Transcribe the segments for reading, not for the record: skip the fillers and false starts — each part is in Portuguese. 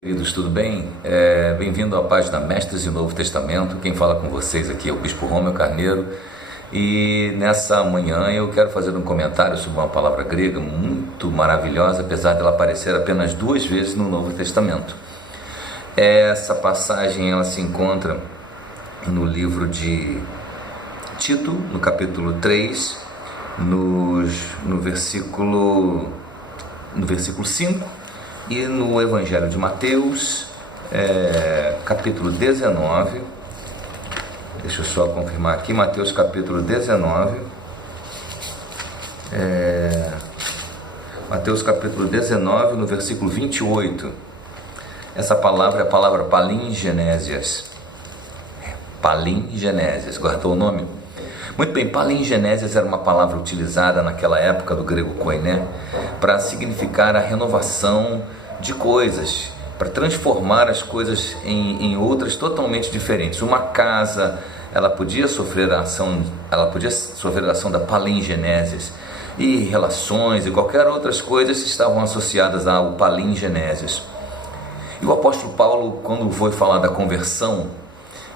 Queridos, tudo bem? Bem-vindo à página Mestres e Novo Testamento. Quem fala com vocês aqui é o Bispo Romeu Carneiro. E nessa manhã eu quero fazer um comentário sobre uma palavra grega muito maravilhosa, apesar dela aparecer apenas 2 vezes no Novo Testamento. Essa passagem ela se encontra no livro de Tito, no capítulo 3, no versículo 5, e no Evangelho de Mateus, capítulo 19, deixa eu só confirmar aqui, Mateus capítulo 19, Mateus capítulo 19, no versículo 28, essa palavra é a palavra palingenésias, guardou o nome? Muito bem, palingenésias era uma palavra utilizada naquela época do grego koiné para significar a renovação de coisas, para transformar as coisas em outras totalmente diferentes. Uma casa, ela podia sofrer a ação da palingenésias, e relações e qualquer outras coisas estavam associadas ao palingenésias. E o apóstolo Paulo, quando foi falar da conversão,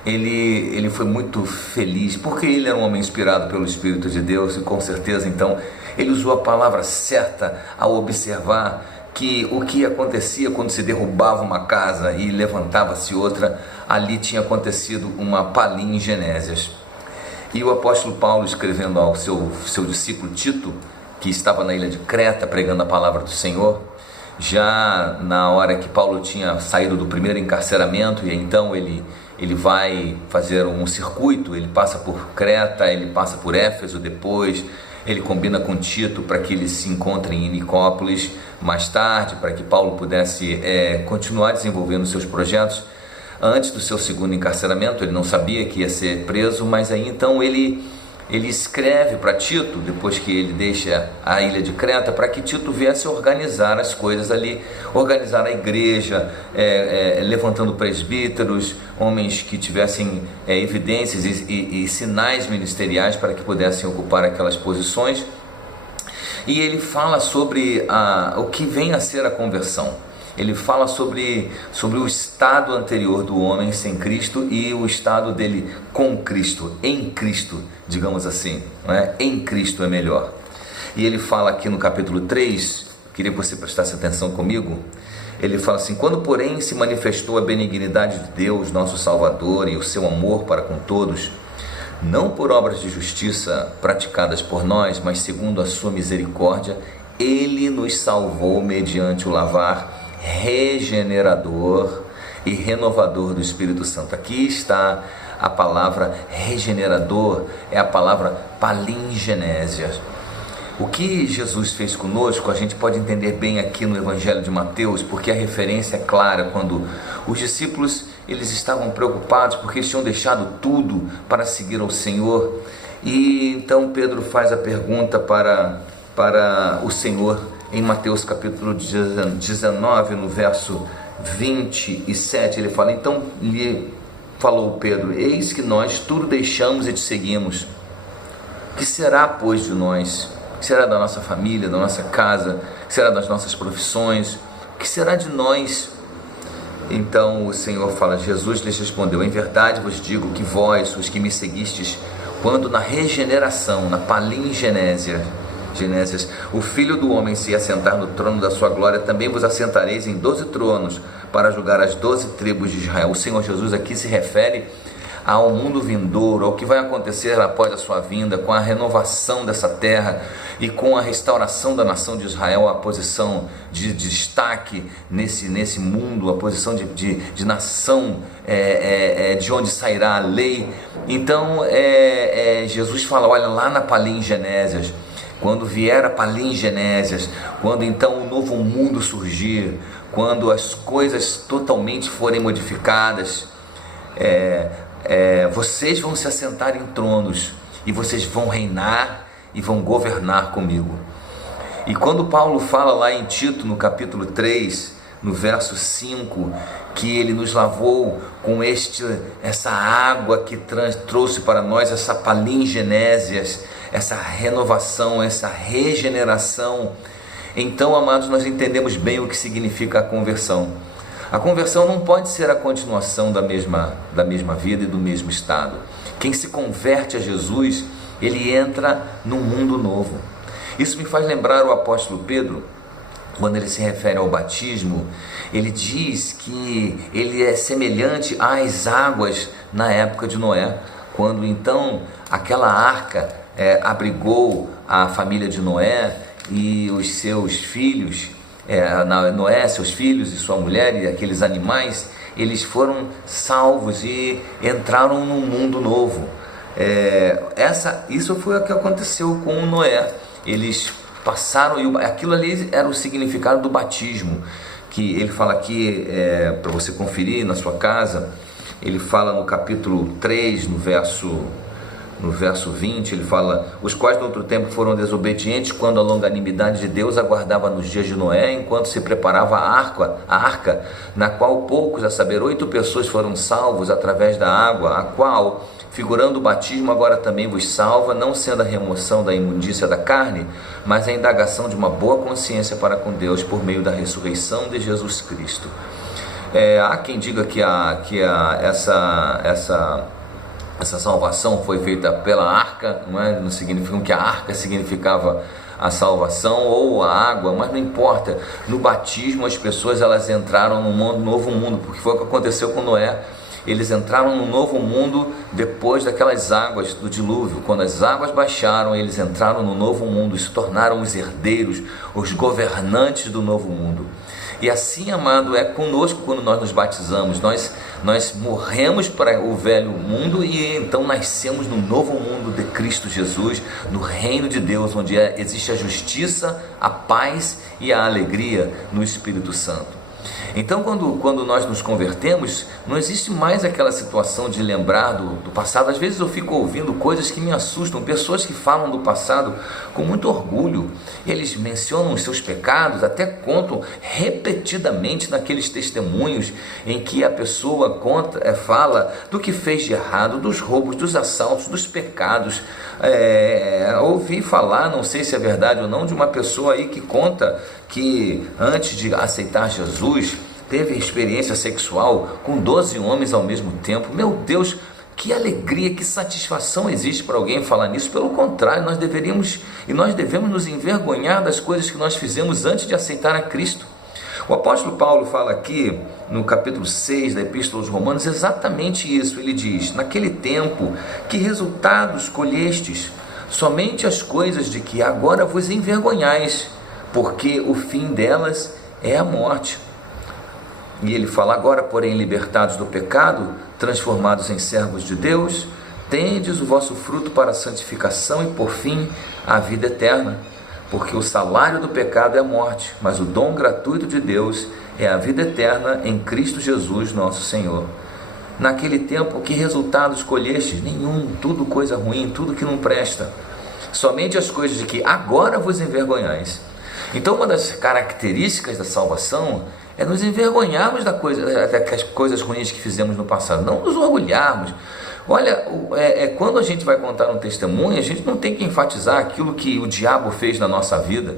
ele foi muito feliz, porque ele era um homem inspirado pelo Espírito de Deus, e com certeza então ele usou a palavra certa ao observar que o que acontecia quando se derrubava uma casa e levantava-se outra, ali tinha acontecido uma palingenésias. E o apóstolo Paulo, escrevendo ao seu discípulo Tito, que estava na ilha de Creta pregando a palavra do Senhor, já na hora que Paulo tinha saído do primeiro encarceramento, e então ele vai fazer um circuito, ele passa por Creta, ele passa por Éfeso, depois ele combina com Tito para que eles se encontrem em Nicópolis mais tarde, para que Paulo pudesse continuar desenvolvendo seus projetos. Antes do seu segundo encarceramento, ele não sabia que ia ser preso, mas aí então ele escreve para Tito, depois que ele deixa a ilha de Creta, para que Tito viesse organizar as coisas ali, organizar a igreja, levantando presbíteros, homens que tivessem evidências e sinais ministeriais para que pudessem ocupar aquelas posições. E ele fala sobre o que vem a ser a conversão. Ele fala sobre o estado anterior do homem sem Cristo e o estado dele com Cristo, em Cristo, digamos assim, não é? Em Cristo é melhor. E ele fala aqui no capítulo 3, queria que você prestasse atenção comigo, ele fala assim: quando porém se manifestou a benignidade de Deus, nosso Salvador, e o seu amor para com todos, não por obras de justiça praticadas por nós, mas segundo a sua misericórdia, ele nos salvou mediante o lavar regenerador e renovador do Espírito Santo. Aqui está a palavra regenerador, é a palavra palingenésia. O que Jesus fez conosco, a gente pode entender bem aqui no Evangelho de Mateus, porque a referência é clara, quando os discípulos eles estavam preocupados, porque eles tinham deixado tudo para seguir ao Senhor, e então Pedro faz a pergunta para o Senhor, em Mateus capítulo 19, no verso 27, ele fala: então lhe falou Pedro, eis que nós tudo deixamos e te seguimos. Que será, pois, de nós? Que será da nossa família, da nossa casa? Que será das nossas profissões? Que será de nós? Então o Senhor fala, Jesus lhes respondeu: em verdade vos digo que vós, os que me seguistes, quando na regeneração, na palingenésia, o Filho do Homem se assentar no trono da sua glória, também vos assentareis em 12 tronos para julgar as 12 tribos de Israel. O Senhor Jesus aqui se refere ao mundo vindouro, ao que vai acontecer após a sua vinda, com a renovação dessa terra e com a restauração da nação de Israel, a posição de destaque nesse mundo, a posição de nação de onde sairá a lei. Então Jesus fala, olha, lá na palingenésias, quando vier a palingenésias, quando então o novo mundo surgir, quando as coisas totalmente forem modificadas, vocês vão se assentar em tronos e vocês vão reinar e vão governar comigo. E quando Paulo fala lá em Tito, no capítulo 3, no verso 5, que ele nos lavou com essa água que trouxe para nós essa palingenésias, essa renovação, essa regeneração. Então, amados, nós entendemos bem o que significa a conversão. A conversão não pode ser a continuação da mesma vida e do mesmo estado. Quem se converte a Jesus, ele entra num mundo novo. Isso me faz lembrar o apóstolo Pedro, quando ele se refere ao batismo. Ele diz que ele é semelhante às águas na época de Noé, quando então aquela arca abrigou a família de Noé e os seus filhos, Noé, seus filhos e sua mulher e aqueles animais, eles foram salvos e entraram num mundo novo. Isso foi o que aconteceu com Noé. Eles passaram, e aquilo ali era o significado do batismo, que ele fala aqui, para você conferir na sua casa. Ele fala no capítulo 3, no verso 20, ele fala: os quais no outro tempo foram desobedientes, quando a longanimidade de Deus aguardava nos dias de Noé, enquanto se preparava a arca, na qual poucos, a saber, 8 pessoas foram salvos através da água, a qual, figurando o batismo, agora também vos salva, não sendo a remoção da imundícia da carne, mas a indagação de uma boa consciência para com Deus por meio da ressurreição de Jesus Cristo. Há quem diga que essa salvação foi feita pela arca, não significa que a arca significava a salvação ou a água, mas não importa. No batismo as pessoas elas entraram num novo mundo, porque foi o que aconteceu com Noé. Eles entraram num novo mundo depois daquelas águas do dilúvio. Quando as águas baixaram, eles entraram no novo mundo e se tornaram os herdeiros, os governantes do novo mundo. E assim, amado, é conosco quando nós nos batizamos. Nós morremos para o velho mundo e então nascemos no novo mundo de Cristo Jesus, no reino de Deus, onde existe a justiça, a paz e a alegria no Espírito Santo. Então, quando nós nos convertemos, não existe mais aquela situação de lembrar do passado. Às vezes eu fico ouvindo coisas que me assustam, pessoas que falam do passado com muito orgulho. Eles mencionam os seus pecados, até contam repetidamente naqueles testemunhos em que a pessoa fala do que fez de errado, dos roubos, dos assaltos, dos pecados. Ouvi falar, não sei se é verdade ou não, de uma pessoa aí que conta que antes de aceitar Jesus, teve experiência sexual com 12 homens ao mesmo tempo. Meu Deus, que alegria, que satisfação existe para alguém falar nisso. Pelo contrário, nós devemos nos envergonhar das coisas que nós fizemos antes de aceitar a Cristo. O apóstolo Paulo fala aqui no capítulo 6 da Epístola aos Romanos exatamente isso. Ele diz: naquele tempo, que resultados colhestes? Somente as coisas de que agora vos envergonhais, porque o fim delas é a morte. E ele fala: agora, porém, libertados do pecado, transformados em servos de Deus, tendes o vosso fruto para a santificação e, por fim, a vida eterna. Porque o salário do pecado é a morte, mas o dom gratuito de Deus é a vida eterna em Cristo Jesus, nosso Senhor. Naquele tempo, que resultados colhestes? Nenhum, tudo coisa ruim, tudo que não presta. Somente as coisas de que agora vos envergonhais. Então, uma das características da salvação é nos envergonharmos das coisas ruins que fizemos no passado, não nos orgulharmos. Olha, quando a gente vai contar um testemunho, a gente não tem que enfatizar aquilo que o diabo fez na nossa vida,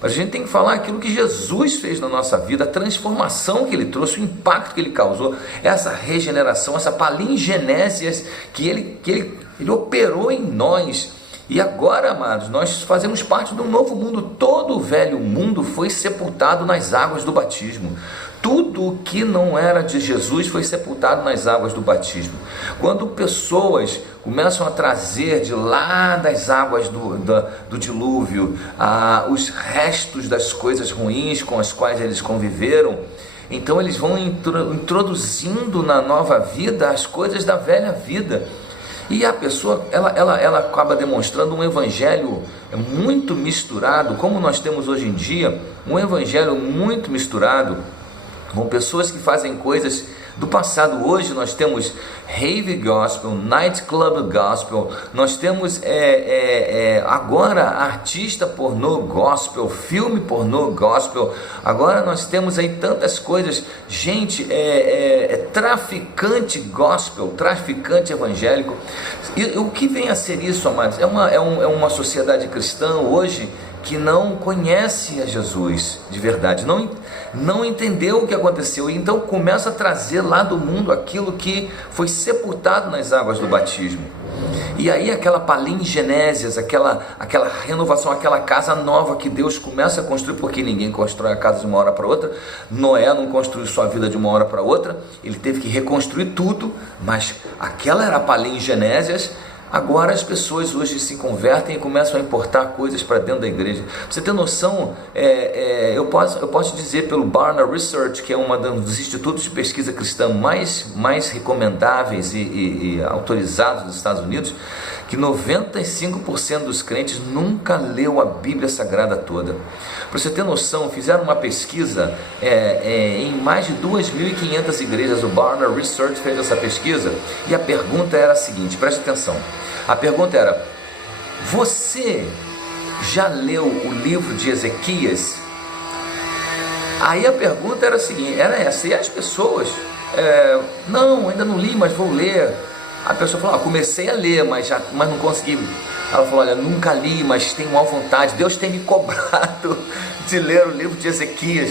mas a gente tem que falar aquilo que Jesus fez na nossa vida, a transformação que ele trouxe, o impacto que ele causou, essa regeneração, essa palingenese que ele operou em nós. E agora, amados, nós fazemos parte de um novo mundo. Todo o velho mundo foi sepultado nas águas do batismo. Tudo o que não era de Jesus foi sepultado nas águas do batismo. Quando pessoas começam a trazer de lá das águas do dilúvio os restos das coisas ruins com as quais eles conviveram, então eles vão introduzindo na nova vida as coisas da velha vida. E a pessoa, ela acaba demonstrando um evangelho muito misturado, como nós temos hoje em dia, um evangelho muito misturado, com pessoas que fazem coisas do passado. Hoje nós temos rave gospel, nightclub gospel, nós temos agora artista pornô gospel, filme pornô gospel, agora nós temos aí tantas coisas, gente, traficante gospel, traficante evangélico. E o que vem a ser isso, amados? É uma sociedade cristã hoje que não conhece a Jesus de verdade, não entendeu o que aconteceu, e então começa a trazer lá do mundo aquilo que foi sepultado nas águas do batismo. E aí aquela palingenésias, aquela renovação, aquela casa nova que Deus começa a construir, porque ninguém constrói a casa de uma hora para outra. Noé não construiu sua vida de uma hora para outra, ele teve que reconstruir tudo, mas aquela era a palingenésias. Agora as pessoas hoje se convertem e começam a importar coisas para dentro da igreja. Pra você ter noção, eu posso dizer pelo Barna Research, que é um dos institutos de pesquisa cristã mais recomendáveis e autorizados dos Estados Unidos, que 95% dos crentes nunca leu a Bíblia Sagrada toda. Para você ter noção, fizeram uma pesquisa em mais de 2.500 igrejas. O Barna Research fez essa pesquisa e a pergunta era a seguinte, preste atenção. A pergunta era: você já leu o livro de Ezequias? Aí a pergunta era a seguinte, era essa, e as pessoas, não, ainda não li, mas vou ler. A pessoa falou, comecei a ler, mas não consegui. Ela falou, olha, nunca li, mas tenho mal vontade, Deus tem me cobrado de ler o livro de Ezequias,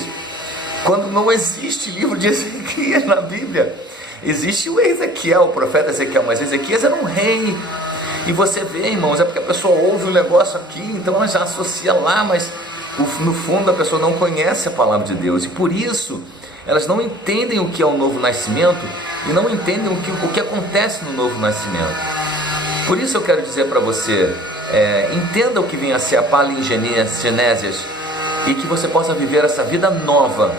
quando não existe livro de Ezequias na Bíblia. Existe o Ezequiel, o profeta Ezequiel, mas Ezequias era um rei. E você vê, irmãos, é porque a pessoa ouve um negócio aqui, então ela já associa lá, mas no fundo a pessoa não conhece a palavra de Deus, e por isso elas não entendem o que é o novo nascimento e não entendem o que acontece no novo nascimento. Por isso eu quero dizer para você, entenda o que vem a ser a palingenésias e que você possa viver essa vida nova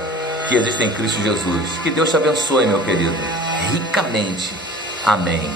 que existe em Cristo Jesus. Que Deus te abençoe, meu querido, ricamente. Amém.